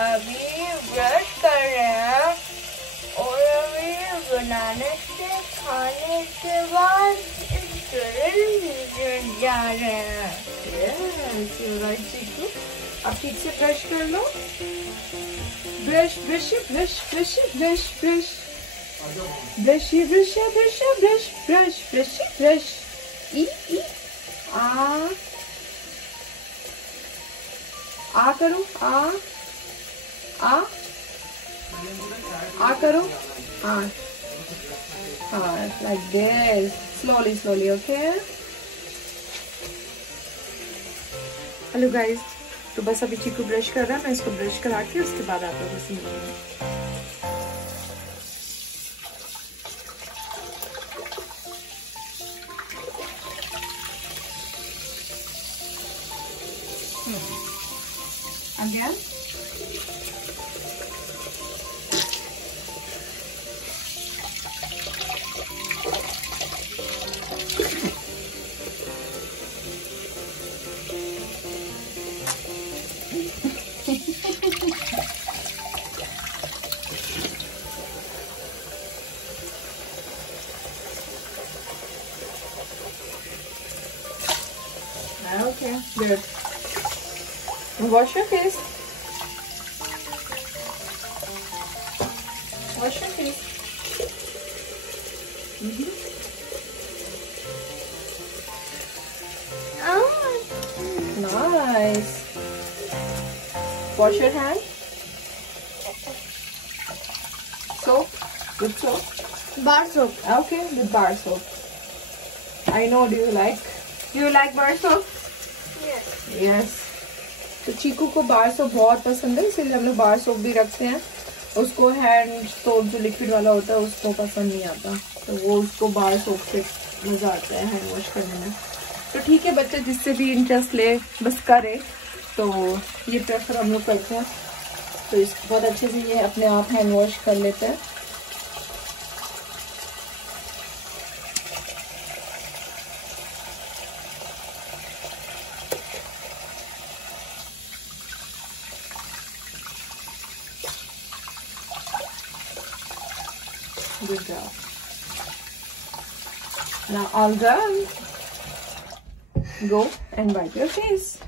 अभी ब्रश कर रहे हैं और अभी बनाने से खाने के बाद जा रहे हैं। अब ठीक से ब्रश कर लो। Brush brush brush brush brush brush brush brush brush brush brush brush brush ई आ करो आ करो हाँ, like this, slowly, okay? Hello guys, तो बस अभी चीकू ब्रश कर रहा है, मैं इसको ब्रश करा के उसके बाद आप लोगों से मिलूंगी। Again? Okay, good. Wash your face. Wash your face. Nice. Wash your hand. Soap. Good soap. Bar soap. Okay, with bar soap. I know. Do you like bar soap? Yes. Yes. तो चीकू को बार soap बहुत पसंद है, इसीलिए हम लोग बार soap भी रखते हैं। उसको हैंड सोप जो लिक्विड वाला होता है उसको पसंद नहीं आता, तो वो उसको बार सोप से मजा आता है हैंड वॉश करने में। तो ठीक है, बच्चे जिससे भी इंटरेस्ट ले बस करे, तो ये प्रेफर हम लोग करते हैं। तो इस बहुत अच्छे से ये अपने आप हैंड वॉश कर लेते हैं। Good job. Now all done. Go and wipe your face.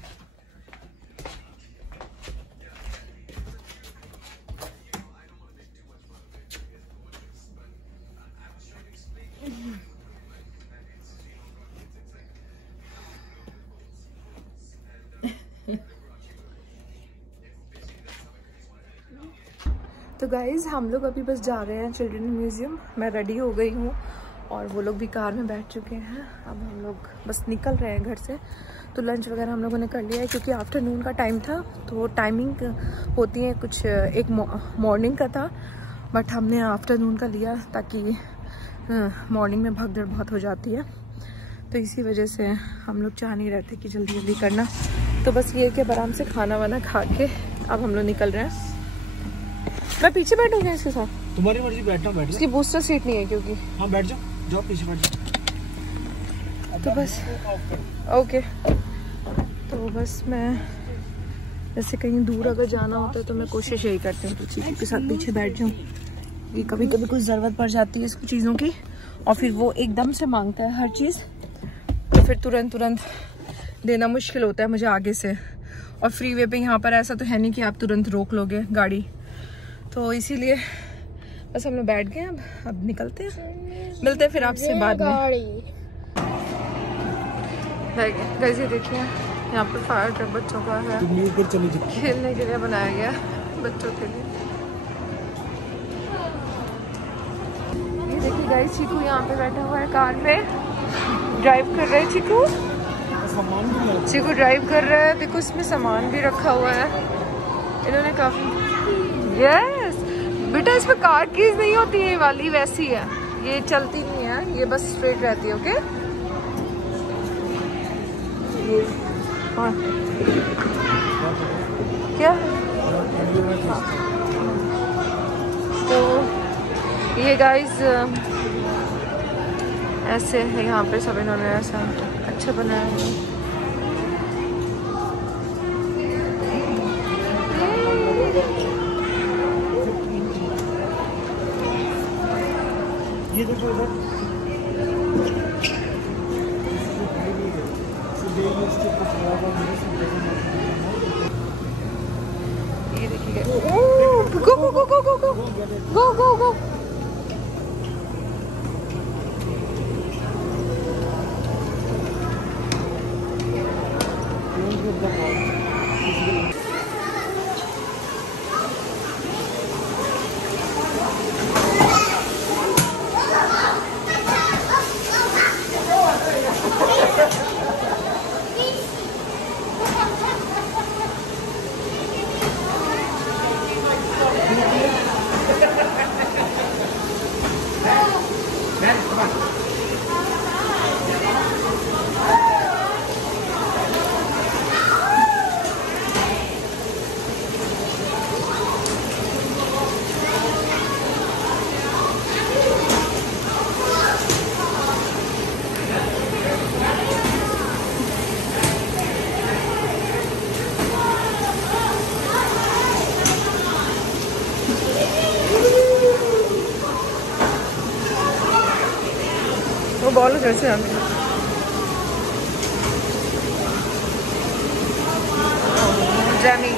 तो गाइज़ हम लोग अभी बस जा रहे हैं चिल्ड्रन म्यूज़ियम। मैं रेडी हो गई हूँ और वो लोग भी कार में बैठ चुके हैं। अब हम लोग बस निकल रहे हैं घर से। तो लंच वगैरह हम लोगों ने कर लिया है, क्योंकि आफ्टरनून का टाइम था, तो टाइमिंग होती है कुछ, एक मॉर्निंग का था, बट हमने आफ्टरनून का लिया ताकि मॉर्निंग में भगदड़ बहुत हो जाती है। तो इसी वजह से हम लोग चाह नहीं रहे थे कि जल्दी जल्दी करना। तो बस ये कि अब आराम से खाना वाना खा के अब हम लोग निकल रहे हैं। मैं पीछे बैठूंगा इसके साथ? तुम्हारी मर्जी, बैठना बैठ। इसकी बूस्टर सीट नहीं है क्योंकि। हाँ बैठ जाओ पीछे बैठ जाओ। तो बस ओके। तो बस मैं जैसे कहीं दूर अगर जाना होता है तो मैं कोशिश यही करती हूँ तो चीकू के साथ पीछे बैठ जाऊँ, कि कभी कभी कुछ ज़रूरत पड़ जाती है इसको चीज़ों की, और फिर वो एकदम से मांगता है हर चीज़, तो फिर तुरंत देना मुश्किल होता है मुझे आगे से। और फ्री वे पे यहाँ पर ऐसा तो है नहीं कि आप तुरंत रोक लोगे गाड़ी, तो इसीलिए बस हम लोग बैठ गए। अब निकलते हैं, मिलते हैं फिर आपसे बाद में। कैसे देखिए यहाँ पे फायर ट्रक बच्चों का है, खेलने के लिए बनाया गया बच्चों के लिए। ये देखिए गाइस, चीकू यहाँ पे बैठा हुआ है कार में, ड्राइव कर रहा है चीकू ड्राइव कर रहा है। देखो इसमें सामान भी रखा हुआ है इन्होंने काफी। यस बेटा, इसमें कार कीज नहीं होती है, ये वाली वैसी है, ये चलती नहीं है, ये बस स्ट्रेट रहती है। ओके हाँ। क्या तो ये गाइस ऐसे है यहाँ पे सब, इन्होंने ऐसा अच्छा बनाया है। ये देखिए, गो गो गो गो गो गो गो गो गो। वो बॉल कैसे हमें जैमी।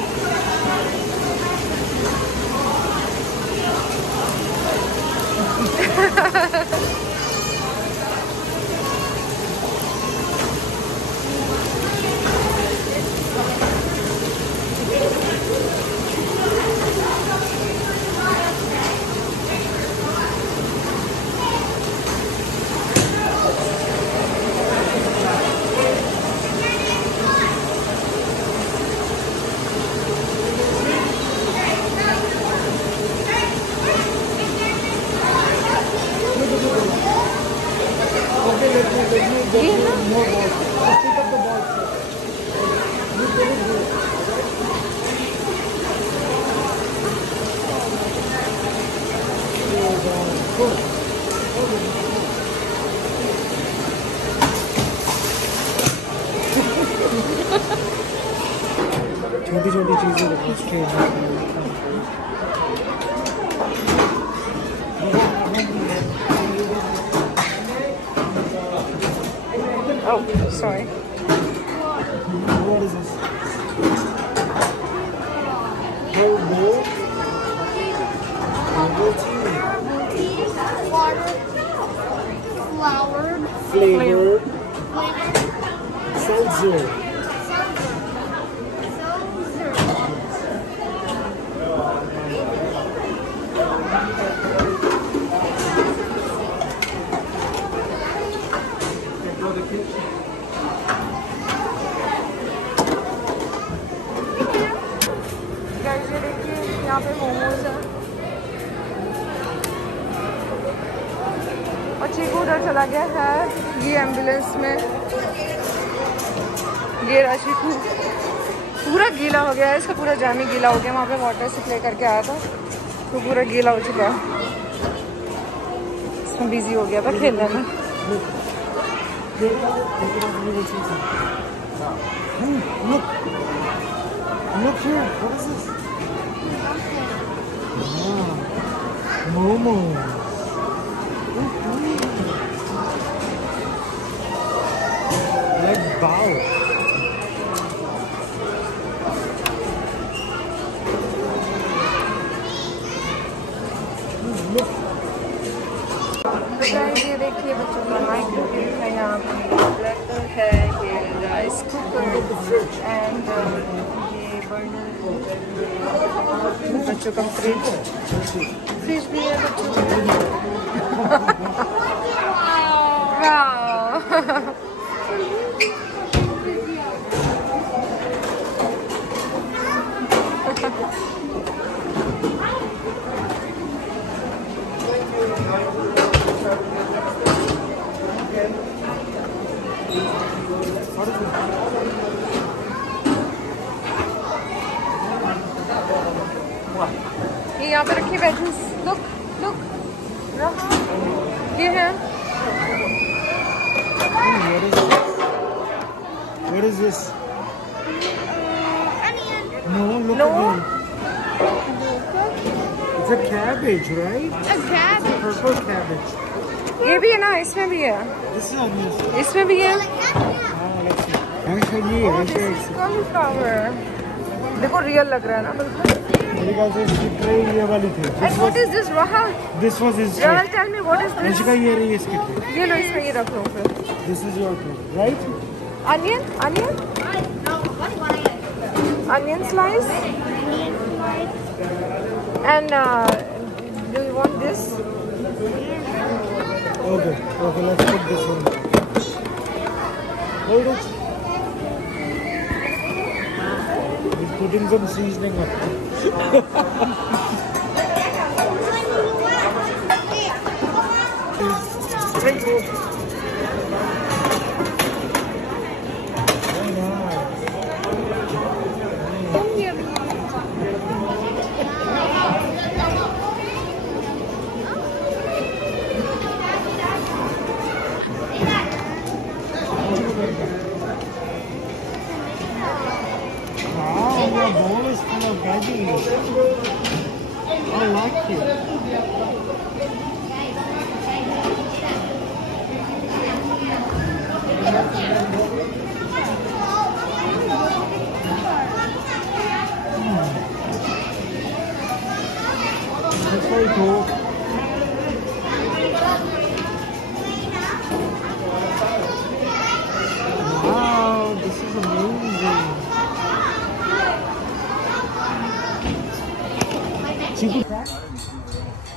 छोटी छोटी चीजें देखो उसके Oh, sorry. What is this? Herbal tea. Water, flour, Flavored seltzer. Guys ये देखिए यहाँ पे मोमोज है और चीकू उधर चला गया है ये एम्बुलेंस में। ये रहा चीकू, पूरा गीला हो गया है, इसका पूरा जामी गीला हो गया। वहाँ पे वाटर से प्ले करके आया था तो पूरा गीला हो चुका है, इसमें बिजी हो गया था खेलने में। Look here. What is this? Momo. Like bow. Look. ये देखिए बच्चों का माइक्रोवेव है, यहाँ पे ब्लेंडर है, ये राइस कुकर एंड ये बर्नर, बच्चों का फ्रिज भी है बच्चों का। वाह ये यहाँ पे रखी वेजेस, लुक लुक ये है। What is this? onion. No, look No. at me. It's a cabbage, right? A cabbage. Purple cabbage. ये भी है ना, इसमें भी है, इसमें भी है। कॉलीफ्लावर देखो रियल लग रहा है ना बिल्कुल। मेरे ख्याल से इसकी ट्रे ये वाली थी। And what is this, Rahul? This was his tray. Rahul, tell me what is this? Anshika ये रही इसकी ट्रे। ये लो, इसमें ये रख लो फिर। This is your tray, right? Onion, onion slice. And do you want this? Okay, let's put this one. Hold it. He's putting some seasoning on. Your bowl is full of veggies. I like it. That's very cool. Wow, this is amazing.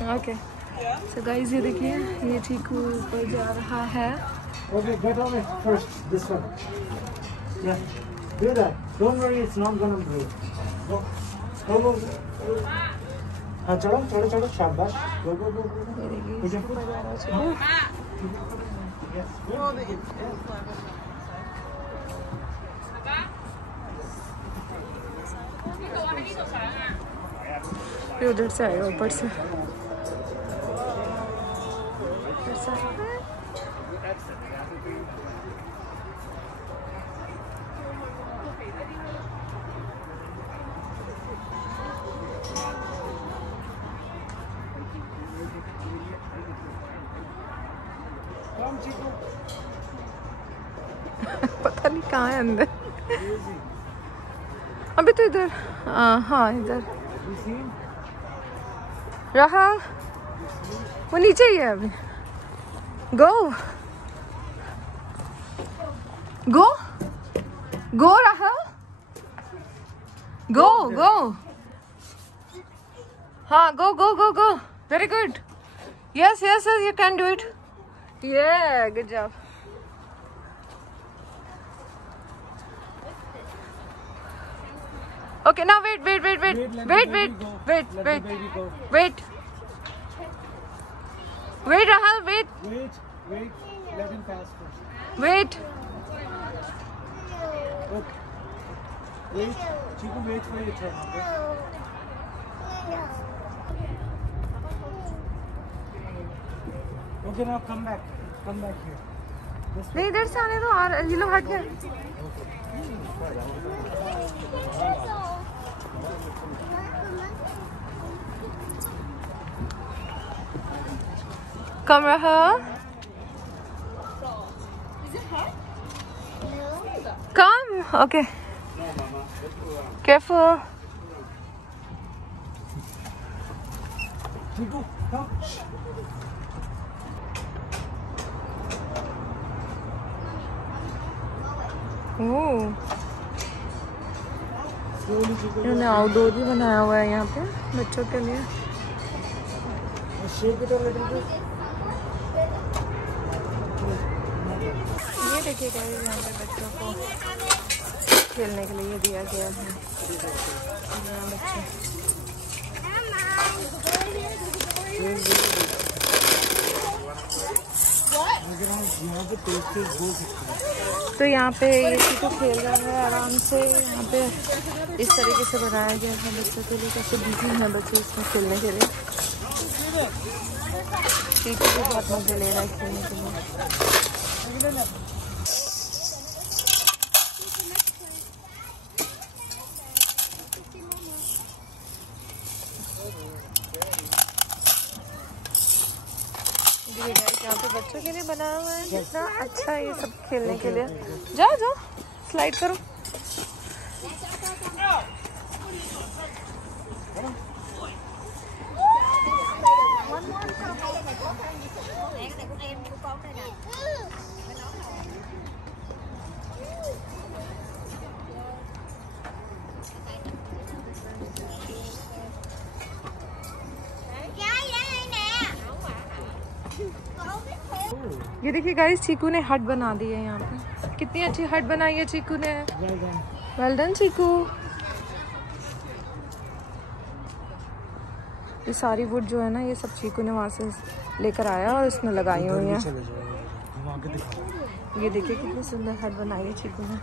Okay so guys ये देखिए, ये चीकू ऊपर जा रहा है। Okay, get on it first. This one. Yeah, do that. Don't worry, it's not gonna break. Go, go. हाँ चलो, शाबाश. Go. ये देखिए ऊपर जा रहा है चीकू। Yes. ये उधर से आएगा, ऊपर से। पता नहीं कहाँ है अंदर। अभी तो इधर, हाँ इधर। राहुल वो नीचे ही है अभी। गो राहुल, गो। हाँ go. Very good. Yes you can do it. Yeah, good job. Okay, now wait. Wait, Rahul, wait. Wait, let him pass first. Wait. Okay. Wait, Chiku, wait for your turn, okay? Okay, now come back here. नहीं इधर से आने दो, और ये लोग हट गए। Come Rahul. Come. Okay. Careful. Chiku, come. इन्होंने आउटडोर भी बनाया हुआ है यहाँ पे बच्चों के लिए। ये देखिए गाइस, यहाँ पे बच्चों को खेलने के लिए दिया गया है। तो यहाँ पे ये चीकू खेल रहा है आराम से। यहाँ पे इस तरीके से बनाया गया है बच्चों के लिए। कैसे बिजी हैं बच्चे इसमें खेलने के लिए। चीकू भी बहुत मजे ले रहा है खेलने के लिए। यहाँ पे बच्चों के लिए बनाया हुआ है, कितना अच्छा है ये सब खेलने के लिए। जाओ जाओ स्लाइड करो। ये देखिए गाइस, चीकू ने हट बना दी है यहाँ पे। कितनी अच्छी हट बनाई है चीकू ने। वेल डन चीकू। ये सारी वुड जो है ना, ये सब चीकू ने वहाँ से लेकर आया और इसमें लगाई हुई है। ये देखिए कितनी सुंदर हट बनाई है चीकू ने।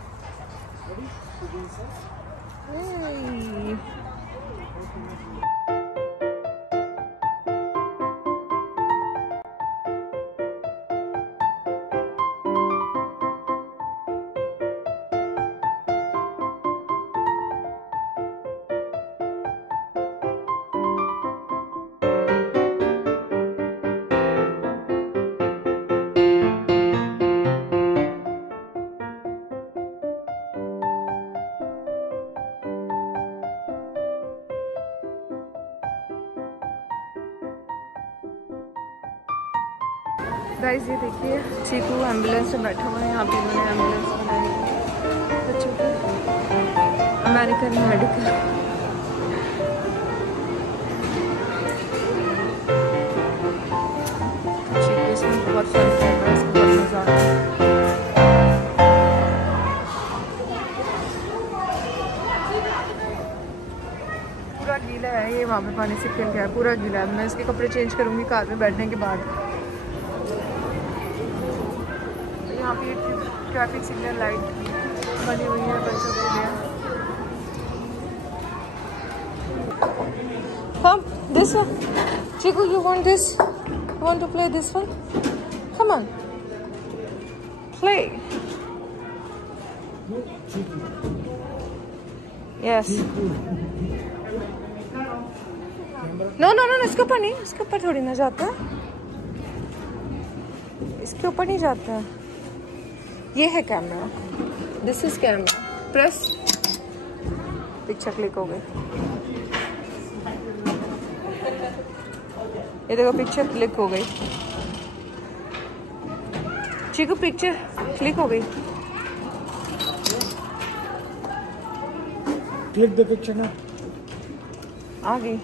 गाइस ये देखिए, चीकू एम्बुलेंस में बैठा हुआ है। यहाँ पे इन्होंने एम्बुलेंस बनाई है बच्चों की, अमेरिकन मेडिकल। चीकू इसमें बहुत फन कर रहा है, इसको बहुत मजा आ रहा है। पूरा गीला है ये, वहाँ पे पानी से खेल गया, पूरा गीला है। मैं इसके कपड़े चेंज करूँगी कार में बैठने के बाद। यहाँ पे ट्रैफिक सिग्नल लाइट बनी हुई है बच्चों के लिए। Come, this one. Chiku, you want this? You want to play this one? Come on, play. Yes. No, no, no, इसके ऊपर नहीं, इसके ऊपर थोड़ी ना जाता है, इसके ऊपर नहीं जाता है। ये है camera, this is camera, press, picture click हो गई। ये देखो पिक्चर क्लिक हो गई। चीकू पिक्चर क्लिक हो गई। क्लिक द पिक्चर ना, आ गई।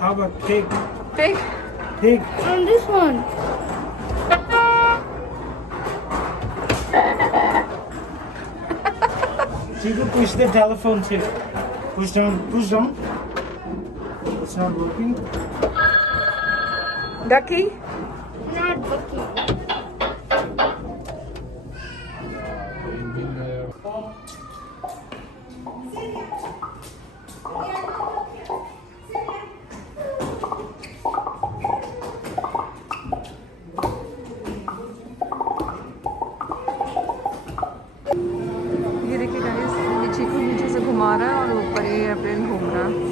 How about pig? Pig? Pig. On this one. Chiku, push the telephone too. Push down. Push down. It's not working. Ducky? Not working. ये देखिए गाइस, ये चीकू नीचे से घुमा रहा है और ऊपर ये एयरप्लेन घूम रहा है।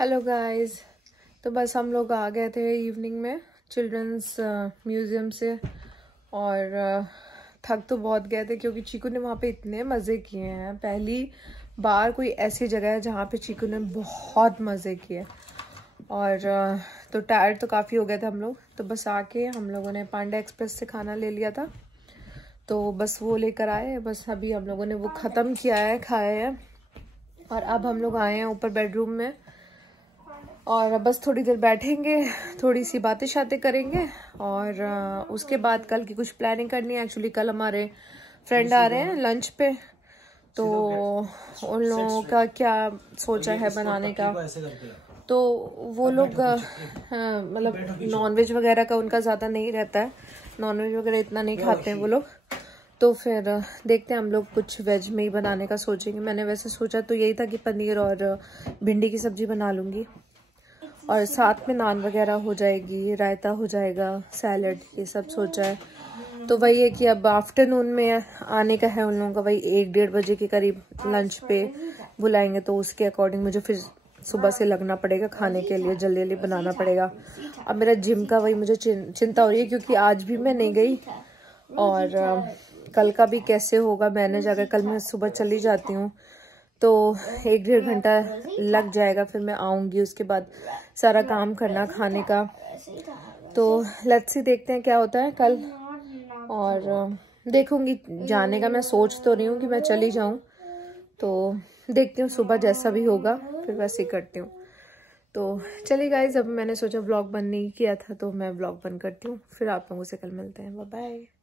हेलो गाइस, तो बस हम लोग आ गए थे इवनिंग में चिल्ड्रंस म्यूज़ियम से और थक तो बहुत गए थे क्योंकि चीकू ने वहाँ पे इतने मज़े किए हैं। पहली बार कोई ऐसी जगह है जहाँ पे चीकू ने बहुत मज़े किए और तो टायर्ड तो काफ़ी हो गए थे हम लोग। तो बस आके हम लोगों ने पांडा एक्सप्रेस से खाना ले लिया था, तो बस वो लेकर आए। बस अभी हम लोगों ने वो ख़त्म किया है, खाया है और अब हम लोग आए हैं ऊपर बेडरूम में और बस थोड़ी देर बैठेंगे, थोड़ी सी बातें शातें करेंगे और उसके बाद कल की कुछ प्लानिंग करनी है। एक्चुअली कल हमारे फ्रेंड आ रहे हैं लंच पे, तो उन लोगों का क्या सोचा है बनाने का। तो वो लोग मतलब नॉनवेज वगैरह का उनका ज़्यादा नहीं रहता है, नॉनवेज वगैरह इतना नहीं खाते हैं वो लोग। तो फिर देखते हैं, हम लोग कुछ वेज में ही बनाने का सोचेंगे। मैंने वैसे सोचा तो यही था कि पनीर और भिंडी की सब्जी बना लूँगी और साथ में नान वगैरह हो जाएगी, रायता हो जाएगा, सैलड, ये सब सोचा है। तो वही है कि अब आफ्टरनून में आने का है उन लोगों का, वही 1-1:30 बजे के करीब लंच पे बुलाएंगे। तो उसके अकॉर्डिंग मुझे फिर सुबह से लगना पड़ेगा खाने के लिए, जल्दी जल्दी बनाना पड़ेगा। अब मेरा जिम का वही मुझे चिंता हो रही है क्योंकि आज भी मैं नहीं गई और कल का भी कैसे होगा मैनेज। अगर कल मैं सुबह चली जाती हूँ तो 1-1.5 घंटा लग जाएगा, फिर मैं आऊँगी, उसके बाद सारा काम करना खाने का। तो लेट्स सी, देखते हैं क्या होता है कल। और देखूँगी, जाने का मैं सोच तो रही हूँ कि मैं चली जाऊँ, तो देखती हूँ सुबह जैसा भी होगा फिर वैसे ही करती हूँ। तो चलिए गाइज, अब मैंने सोचा व्लॉग बंद नहीं किया था तो मैं व्लॉग बंद करती हूँ, फिर आप लोगों से कल मिलते हैं। Bye bye.